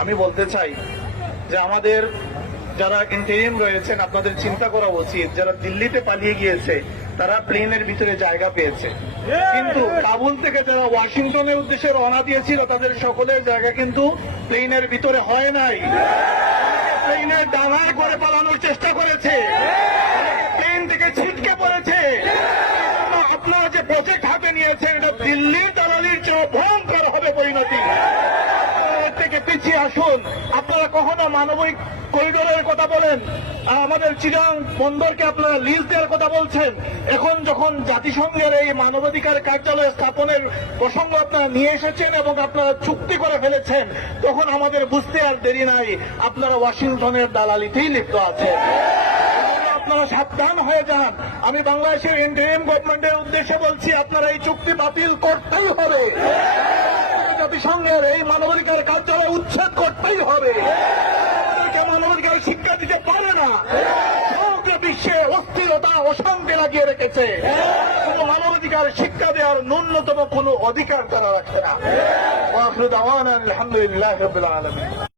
আমি বলতে চাই যে আমাদের যারা ইন্টারিম রয়েছেন আপনাদের চিন্তা করা উচিত, যারা দিল্লিতে পালিয়ে গিয়েছে তারা প্লেনের ভিতরে জায়গা পেয়েছে, কিন্তু কাবুল থেকে যারা ওয়াশিংটনের উদ্দেশ্যে রওনা দিয়েছিল তাদের সকলের জায়গা কিন্তু প্লেনের ভিতরে হয় নাই। প্লেনের ডানায় করে পালানোর চেষ্টা করেছে, প্লেন থেকে ছিটকে পড়েছে। আপনারা যে প্রজেক্ট হাতে নিয়েছেন এটা দিল্লির দালালির চেয়ে ভয়ঙ্কর হবে পরিণতি। থেকে পিছিয়ে আসুন। আপনারা কখনো মানবিক করিডোরের কথা বলেন, আমাদের চিরাং বন্দরকে আপনারা লিজ দেওয়ার কথা বলছেন। এখন যখন জাতিসংঘের এই মানবাধিকার কার্যালয় স্থাপনের প্রসঙ্গ আপনারা নিয়ে এসেছেন এবং আপনারা চুক্তি করে ফেলেছেন, তখন আমাদের বুঝতে আর দেরি নাই আপনারা ওয়াশিংটনের দালালিতেই লিপ্ত আছেন। আপনারা সাবধান হয়ে যান। আমি বাংলাদেশের ইন্টারিম গভর্নমেন্টের উদ্দেশ্যে বলছি, আপনারা এই চুক্তি বাতিল করতেই হবে। জাতিসংঘের এই মানবাধিকার কার্যালয় উচ্ছেদ করতেই হবে। আমাদেরকে মানবাধিকার শিক্ষা দিতে পারে না, সমগ্র বিশ্বে অস্থিরতা অশান্তি লাগিয়ে রেখেছে। কোনো মানবাধিকার শিক্ষা দেওয়ার ন্যূনতম কোনো অধিকার তারা রাখে না। আলহামদুলিল্লাহ রাব্বিল আলামিন।